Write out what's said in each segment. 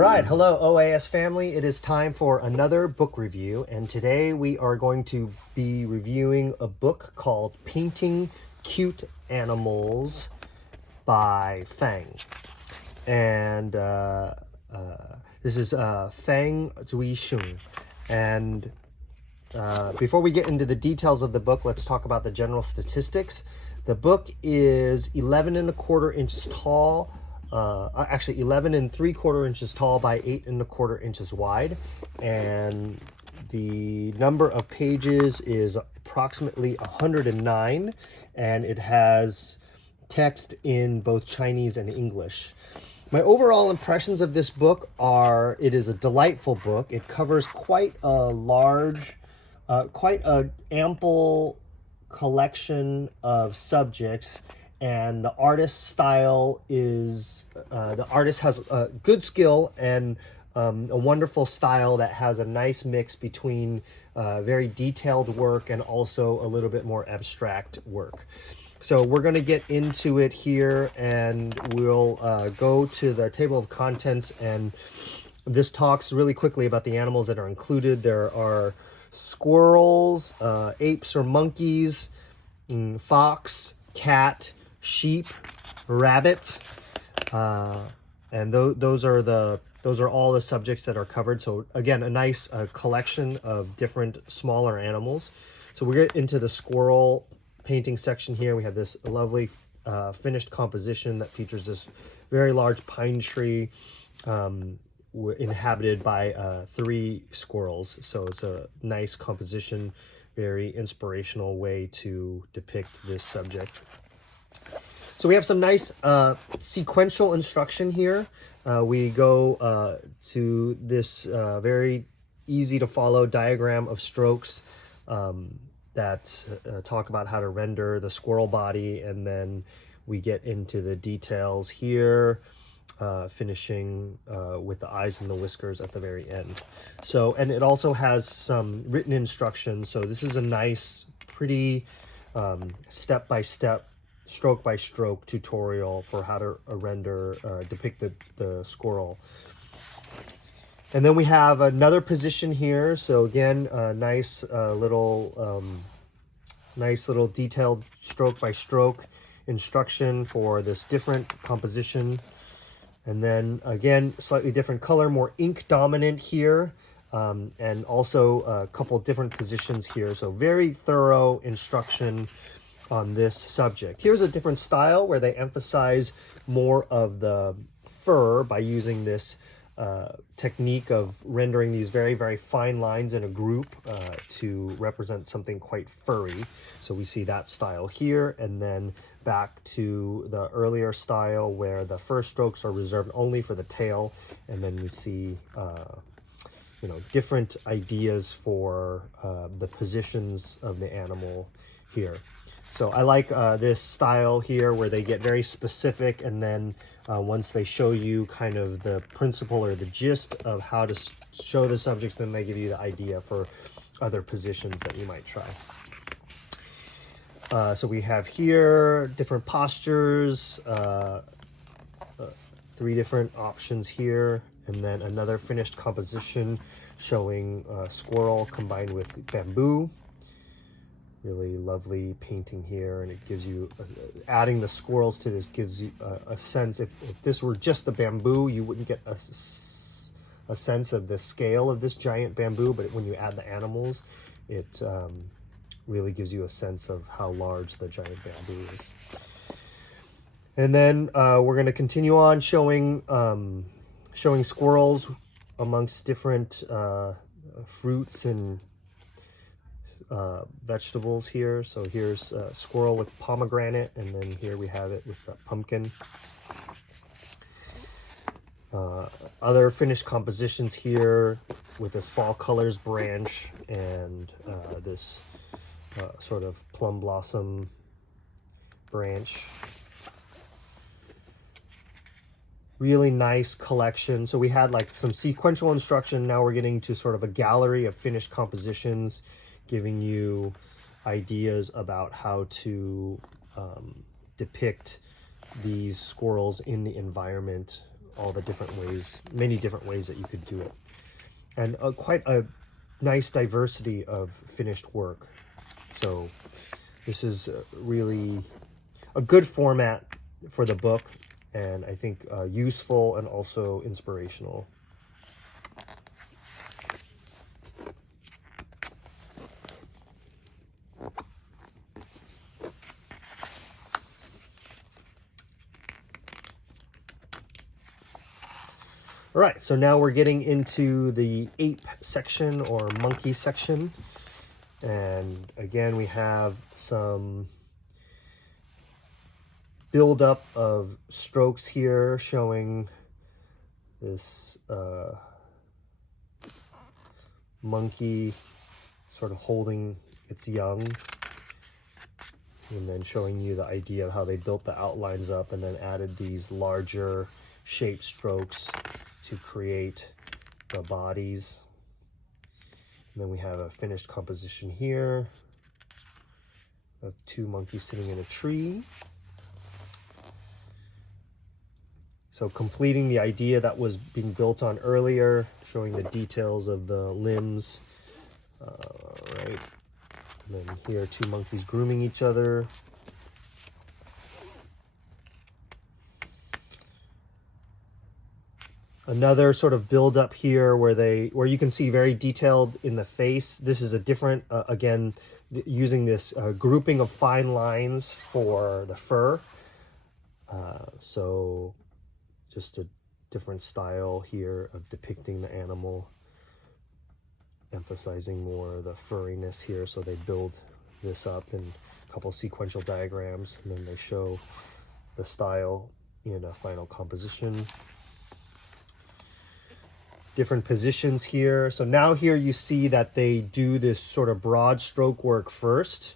right, hello OAS family. It is time for another book review, and today we are going to be reviewing a book called Painting Cute Animals by Fang. And this is Fang Zhwu-shiung. And before we get into the details of the book, let's talk about the general statistics. The book is 11¼ inches tall. Actually 11¾ inches tall by 8¼ inches wide, and the number of pages is approximately 109, and it has text in both Chinese and English. My overall impressions of this book are it is a delightful book. It covers quite a large, quite an ample collection of subjects, and the artist's style is the artist has a good skill and a wonderful style that has a nice mix between very detailed work and also a little bit more abstract work. So we're going to get into it here, and we'll go to the table of contents, and this talks really quickly about the animals that are included. There are squirrels, apes or monkeys, fox, cat, sheep, rabbit, and those are all the subjects that are covered. So again, a nice collection of different smaller animals. So we get into the squirrel painting section here. We have this lovely finished composition that features this very large pine tree inhabited by 3 squirrels. So it's a nice composition, very inspirational way to depict this subject. So we have some nice sequential instruction here. We go to this very easy to follow diagram of strokes that talk about how to render the squirrel body, and then we get into the details here, finishing with the eyes and the whiskers at the very end. So, and it also has some written instructions. So this is a nice, pretty step-by-step, stroke-by-stroke tutorial for how to depict the squirrel. And then we have another position here. So again, a nice little detailed stroke-by-stroke instruction for this different composition. And then again, slightly different color, more ink dominant here, and also a couple different positions here. So very thorough instruction on this subject. Here's a different style where they emphasize more of the fur by using this technique of rendering these very, very fine lines in a group to represent something quite furry. So we see that style here, and then back to the earlier style where the fur strokes are reserved only for the tail, and then we see different ideas for the positions of the animal here. So I like this style here where they get very specific, and then once they show you kind of the principle or the gist of how to show the subjects, then they give you the idea for other positions that you might try. So we have here different postures, 3 different options here, and then another finished composition showing squirrel combined with bamboo. Really lovely painting here, and it gives you, adding the squirrels to this gives you a sense. If this were just the bamboo, you wouldn't get a sense of the scale of this giant bamboo, but when you add the animals, it really gives you a sense of how large the giant bamboo is. And then we're going to continue on showing squirrels amongst different fruits and vegetables here. So here's a squirrel with pomegranate, and then here we have it with the pumpkin. Other finished compositions here with this fall colors branch and this sort of plum blossom branch. Really nice collection. So we had like some sequential instruction. Now we're getting to sort of a gallery of finished compositions, giving you ideas about how to depict these squirrels in the environment all the different ways, many different ways that you could do it. And quite a nice diversity of finished work. So this is really a good format for the book, and I think useful and also inspirational. All right, so now we're getting into the ape section or monkey section. And again, we have some buildup of strokes here showing this monkey sort of holding its young, and then showing you the idea of how they built the outlines up and then added these larger shape strokes to create the bodies. And then we have a finished composition here of two monkeys sitting in a tree. So completing the idea that was being built on earlier, showing the details of the limbs. Right. And then here, two monkeys grooming each other. Another sort of build up here where you can see very detailed in the face. This is a different, again, using this grouping of fine lines for the fur. So just a different style here of depicting the animal, emphasizing more the furriness here. So they build this up in a couple sequential diagrams, and then they show the style in a final composition. Different positions here. So now here you see that they do this sort of broad stroke work first,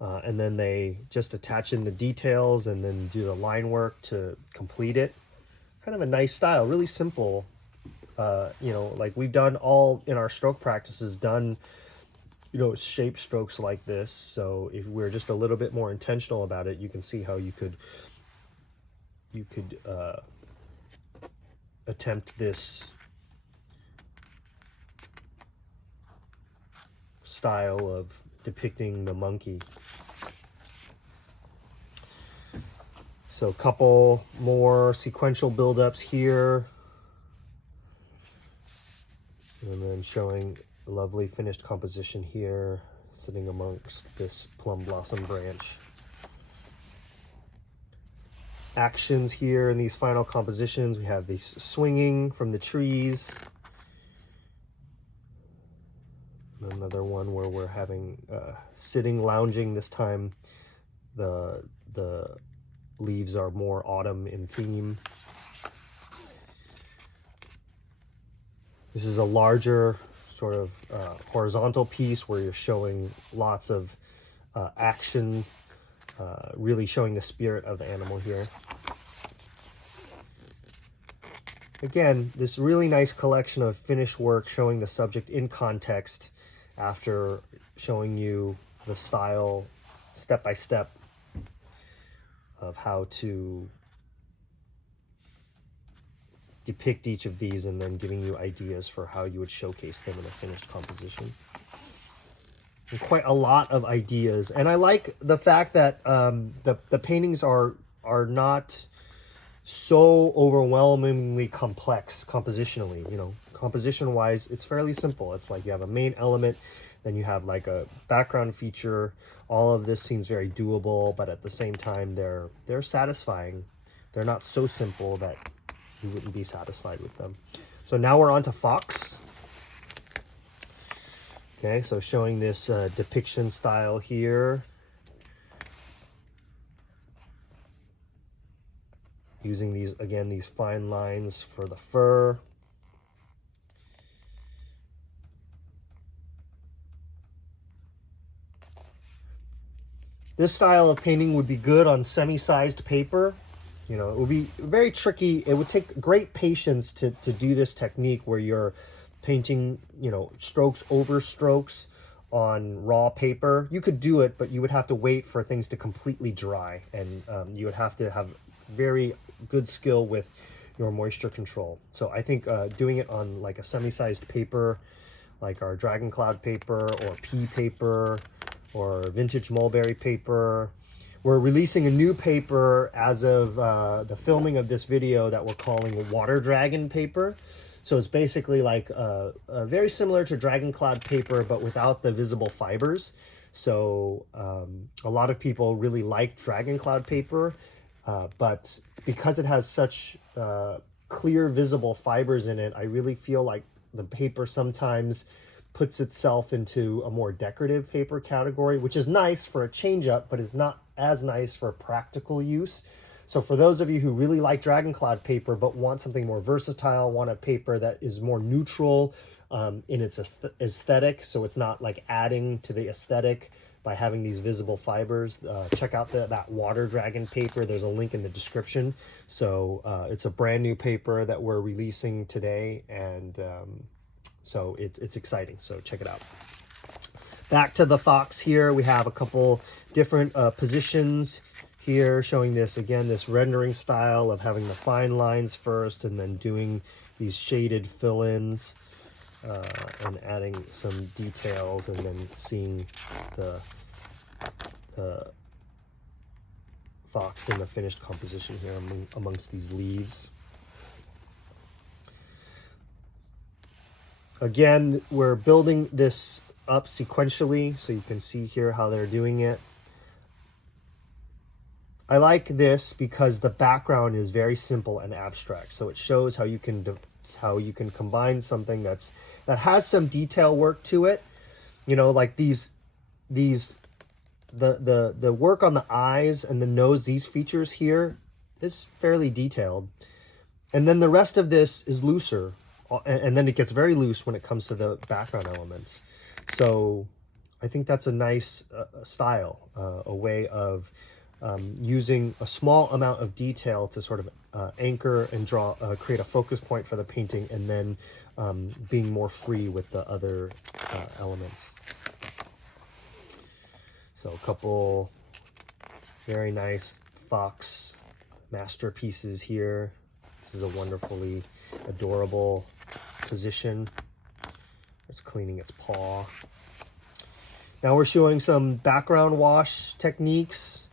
and then they just attach in the details and then do the line work to complete it. Kind of a nice style, really simple. You know, like we've done all in our stroke practices, done, you know, shape strokes like this. So if we're just a little bit more intentional about it, you can see how you could attempt this style of depicting the monkey. So a couple more sequential buildups here, and then showing a lovely finished composition here, sitting amongst this plum blossom branch. Actions here in these final compositions, we have these swinging from the trees. Another one where we're having sitting, lounging. This time the leaves are more autumn in theme. This is a larger sort of horizontal piece where you're showing lots of actions, really showing the spirit of the animal here. Again, this really nice collection of finished work showing the subject in context after showing you the style step by step of how to depict each of these, and then giving you ideas for how you would showcase them in a finished composition. And quite a lot of ideas. And I like the fact that the paintings are not so overwhelmingly complex compositionally. You know, composition wise, it's fairly simple. It's like you have a main element, then you have like a background feature. All of this seems very doable, but at the same time they're satisfying. They're not so simple that you wouldn't be satisfied with them. So now we're on to Fox. Okay, so showing this depiction style here, using these, again, these fine lines for the fur. This style of painting would be good on semi-sized paper. You know, it would be very tricky. It would take great patience to do this technique where you're painting, you know, strokes over strokes on raw paper. You could do it, but you would have to wait for things to completely dry, and you would have to have very good skill with your moisture control. So I think doing it on like a semi-sized paper, like our Dragon Cloud paper or pea paper or vintage mulberry paper. We're releasing a new paper as of the filming of this video that we're calling Water Dragon paper. So it's basically like very similar to Dragon Cloud paper, but without the visible fibers. So a lot of people really like Dragon Cloud paper, but because it has such clear visible fibers in it, I really feel like the paper sometimes puts itself into a more decorative paper category, which is nice for a change up, but is not as nice for practical use. So for those of you who really like Dragon Cloud paper, but want something more versatile, want a paper that is more neutral in its aesthetic, so it's not like adding to the aesthetic by having these visible fibers, check out that Water Dragon paper. There's a link in the description. So it's a brand new paper that we're releasing today, and so it's exciting. So check it out. Back to the fox here, we have a couple different positions here showing this, again, this rendering style of having the fine lines first and then doing these shaded fill-ins and adding some details, and then seeing the fox in the finished composition here amongst these leaves. Again, we're building this up sequentially, so you can see here how they're doing it. I like this because the background is very simple and abstract, so it shows how you can combine something that has some detail work to it. You know, like the work on the eyes and the nose, these features here is fairly detailed, and then the rest of this is looser, and then it gets very loose when it comes to the background elements. So I think that's a nice style, a way of using a small amount of detail to sort of anchor and create a focus point for the painting, and then being more free with the other elements. So a couple very nice fox masterpieces here. This is a wonderfully adorable position. It's cleaning its paw. Now we're showing some background wash techniques.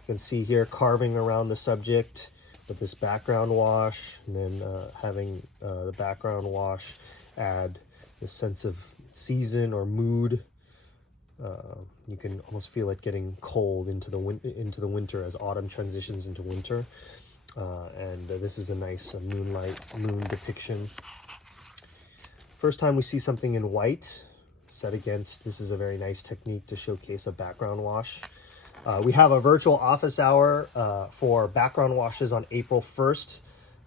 You can see here carving around the subject with this background wash, and then having the background wash add this sense of season or mood. You can almost feel it getting cold into the winter as autumn transitions into winter. And this is a nice moon depiction. First time we see something in white set against, this is a very nice technique to showcase a background wash. We have a virtual office hour for background washes on April 1st.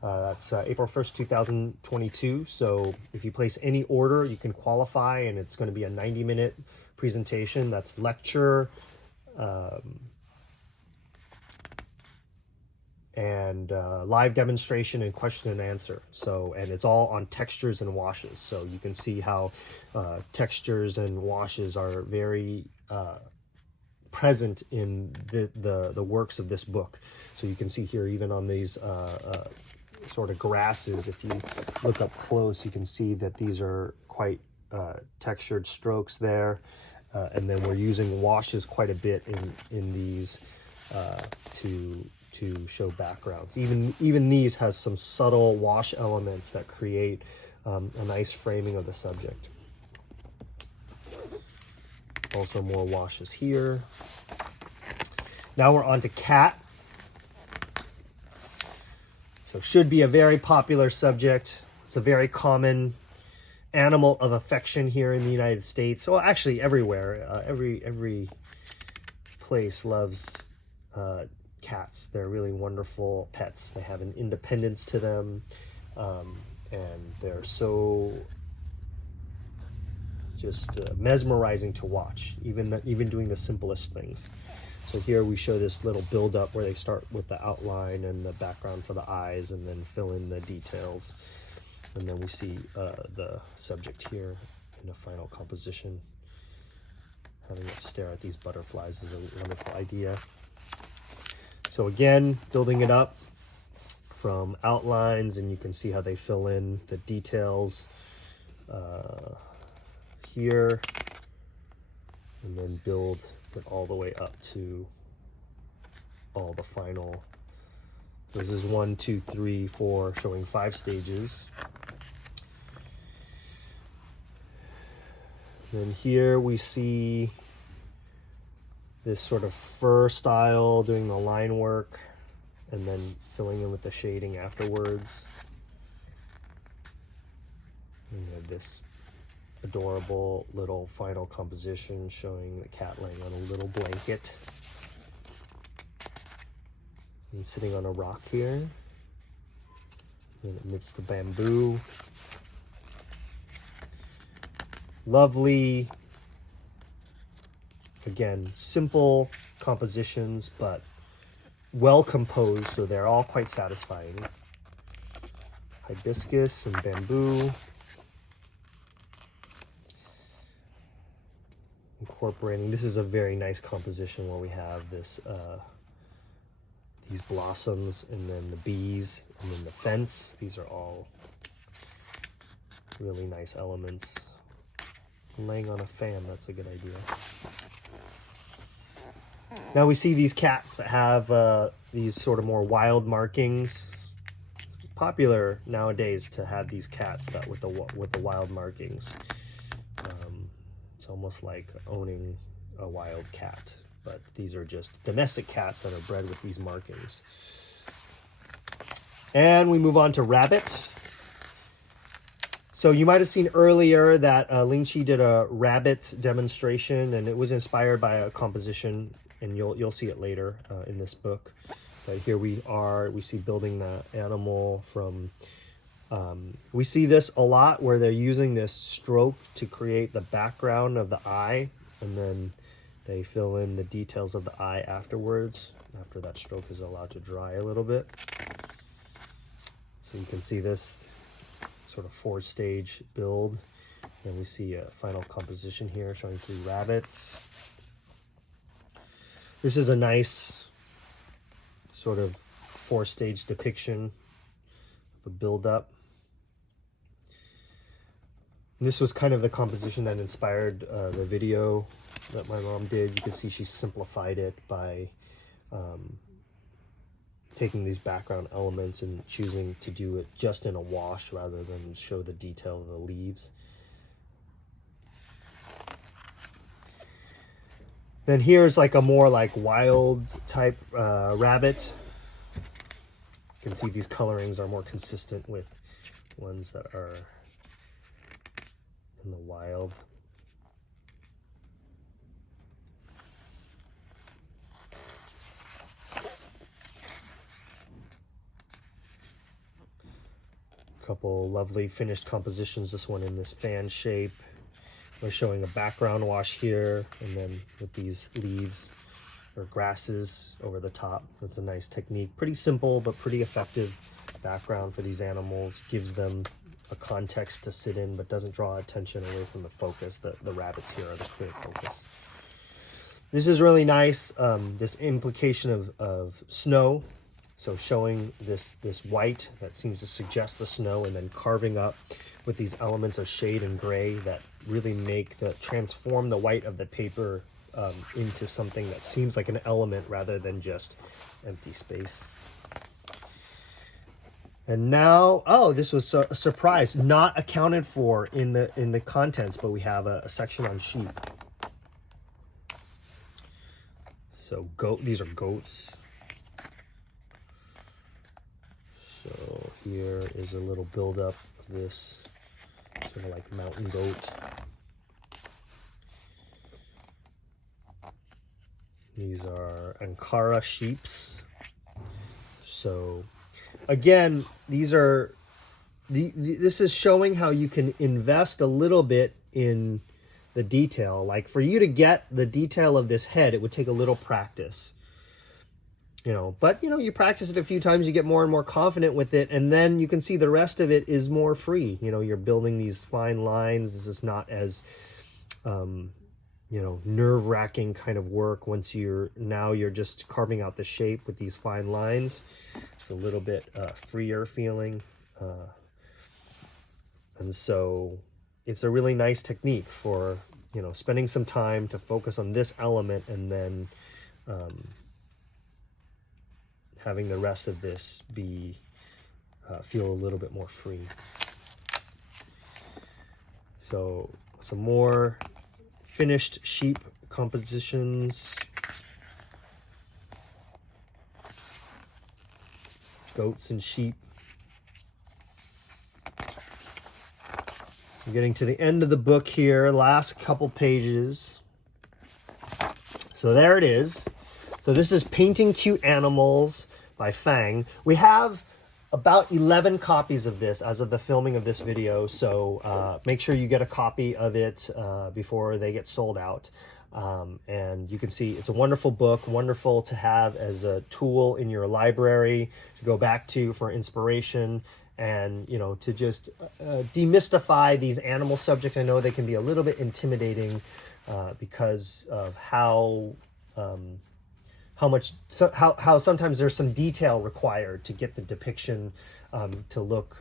That's April 1st, 2022. So if you place any order, you can qualify, and it's going to be a 90-minute presentation. That's lecture and live demonstration and question and answer. So, and it's all on textures and washes. So you can see how textures and washes are very present in the works of this book. So you can see here, even on these sort of grasses, if you look up close, you can see that these are quite textured strokes there. And then we're using washes quite a bit in these to show backgrounds. Even these has some subtle wash elements that create a nice framing of the subject. Also more washes here. Now we're on to cat. So should be a very popular subject. It's a very common animal of affection here in the United States. Well, actually everywhere. Every place loves cats. They're really wonderful pets. They have an independence to them, and they're so just mesmerizing to watch, even doing the simplest things. So here we show this little build-up where they start with the outline and the background for the eyes, and then fill in the details. And then we see the subject here in a final composition. Having it stare at these butterflies is a wonderful idea. So again, building it up. from outlines, and you can see how they fill in the details here, and then build it all the way up to all the final. This is 1, 2, 3, 4, showing 5 stages. Then here we see this sort of fur style, doing the line work and then filling in with the shading afterwards. And we have this adorable little final composition showing the cat laying on a little blanket and sitting on a rock here amidst the bamboo. Lovely, again, simple compositions, but well composed, so they're all quite satisfying. Hibiscus and bamboo. Incorporating, this is a very nice composition where we have this these blossoms and then the bees and then the fence. These are all really nice elements. Laying on a fan, that's a good idea. Now we see these cats that have these sort of more wild markings. Popular nowadays to have these cats that with the wild markings. It's almost like owning a wild cat, but these are just domestic cats that are bred with these markings. And we move on to rabbit. So you might have seen earlier that Ling-Chi did a rabbit demonstration, and it was inspired by a composition, and you'll see it later in this book. But here we see building the animal from, we see this a lot where they're using this stroke to create the background of the eye, and then they fill in the details of the eye afterwards, after that stroke is allowed to dry a little bit. So you can see this sort of 4-stage build. Then we see a final composition here showing 3 rabbits. This is a nice sort of 4-stage depiction of a build-up. This was kind of the composition that inspired the video that my mom did. You can see she simplified it by taking these background elements and choosing to do it just in a wash rather than show the detail of the leaves. Then here's like a more like wild type rabbit. You can see these colorings are more consistent with ones that are in the wild. Couple lovely finished compositions. This one in this fan shape. We're showing a background wash here, and then with these leaves or grasses over the top. That's a nice technique. Pretty simple, but pretty effective background for these animals. Gives them a context to sit in, but doesn't draw attention away from the focus. The rabbits here are the clear focus. This is really nice. This implication of snow. So showing this white that seems to suggest the snow, and then carving up with these elements of shade and gray that really transform the white of the paper into something that seems like an element rather than just empty space. And now, oh, this was a surprise, not accounted for in the contents, but we have a section on sheep. So these are goats. So here is a little buildup of this sort of like mountain goat. These are Ankara sheeps. So again, this is showing how you can invest a little bit in the detail. Like for you to get the detail of this head, it would take a little practice. But you practice it a few times, you get more and more confident with it, and then you can see the rest of it is more free. You're building these fine lines. This is not as you know, nerve-wracking kind of work once you're just carving out the shape with these fine lines. It's a little bit freer feeling. And so it's a really nice technique for, you know, spending some time to focus on this element and then having the rest of this be feel a little bit more free. So some more finished sheep compositions. Goats and sheep. I'm getting to the end of the book here, last couple pages. So there it is. So this is Painting Cute Animals by Fang. We have about 11 copies of this as of the filming of this video, so make sure you get a copy of it before they get sold out. And you can see it's a wonderful book, wonderful to have as a tool in your library to go back to for inspiration, and, you know, to just demystify these animal subjects. I know they can be a little bit because of how sometimes there's some detail required to get the depiction to look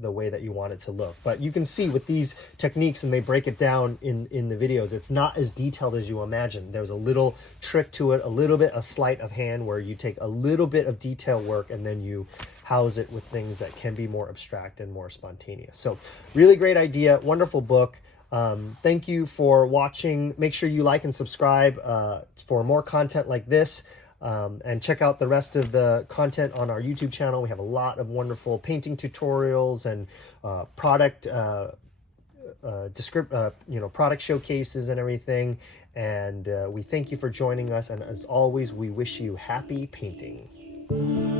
the way that you want it to look. But you can see with these techniques, and they break it down in the videos, it's not as detailed as you imagine. There's a little trick to it, a sleight of hand, where you take a little bit of detail work and then you house it with things that can be more abstract and more spontaneous. So really great idea, wonderful book. Thank you for watching. Make sure you like and subscribe for more content like this, and check out the rest of the content on our YouTube channel. We have a lot of wonderful painting tutorials and product product showcases and everything. And we thank you for joining us, and as always, we wish you happy painting.